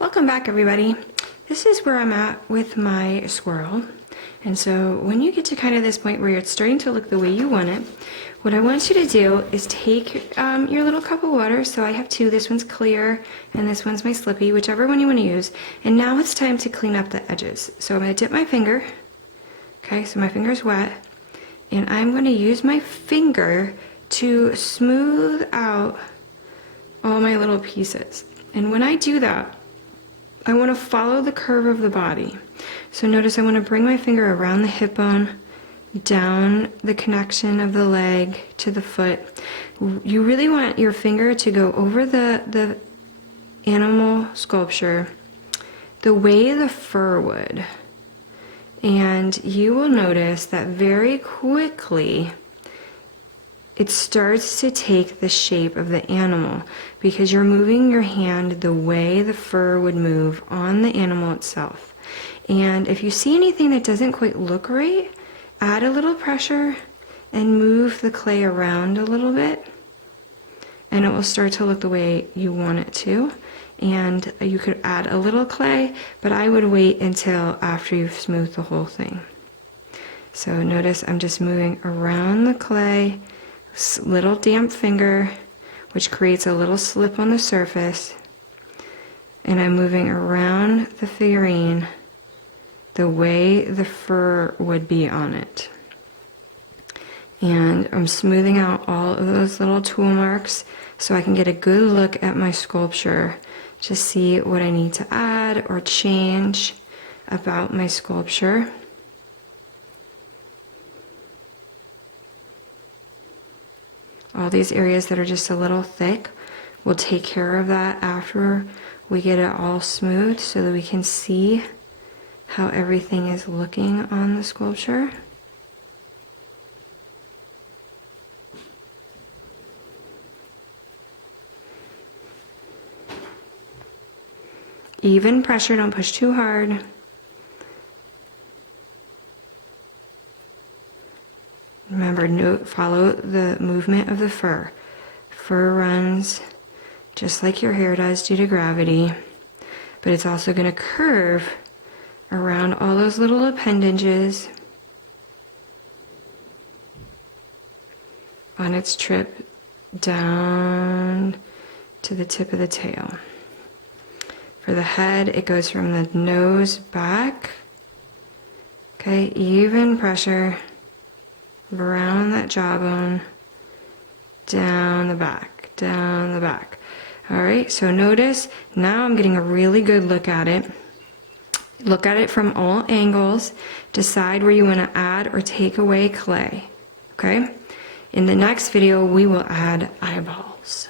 Welcome back, everybody. This is where I'm at with my swirl. And so when you get to kind of this point where it's starting to look the way you want it, what I want you to do is take your little cup of water. So I have two. This one's clear and this one's my Slippy, whichever one you want to use. And now it's time to clean up the edges. So I'm going to dip my finger. Okay, so my finger's wet. And I'm going to use my finger to smooth out all my little pieces. And when I do that, I want to follow the curve of the body. So notice I want to bring my finger around the hip bone, down the connection of the leg to the foot. You really want your finger to go over the animal sculpture the way the fur would. And you will notice that very quickly it starts to take the shape of the animal because you're moving your hand the way the fur would move on the animal itself. And if you see anything that doesn't quite look right, add a little pressure and move the clay around a little bit, and it will start to look the way you want it to. And you could add a little clay, but I would wait until after you've smoothed the whole thing. So notice I'm just moving around the clay, little damp finger, which creates a little slip on the surface, and I'm moving around the figurine the way the fur would be on it. And I'm smoothing out all of those little tool marks so I can get a good look at my sculpture to see what I need to add or change about my sculpture. All these areas that are just a little thick, we'll take care of that after we get it all smooth so that we can see how everything is looking on the sculpture. Even pressure, don't push too hard. Remember, follow the movement of the fur. Fur runs just like your hair does due to gravity, but it's also going to curve around all those little appendages on its trip down to the tip of the tail. For the head, it goes from the nose back. Okay, even pressure around that jawbone, down the back, down the back. All right, so notice now I'm getting a really good look at it. Look at it from all angles. Decide where you want to add or take away clay. Okay? In the next video, we will add eyeballs.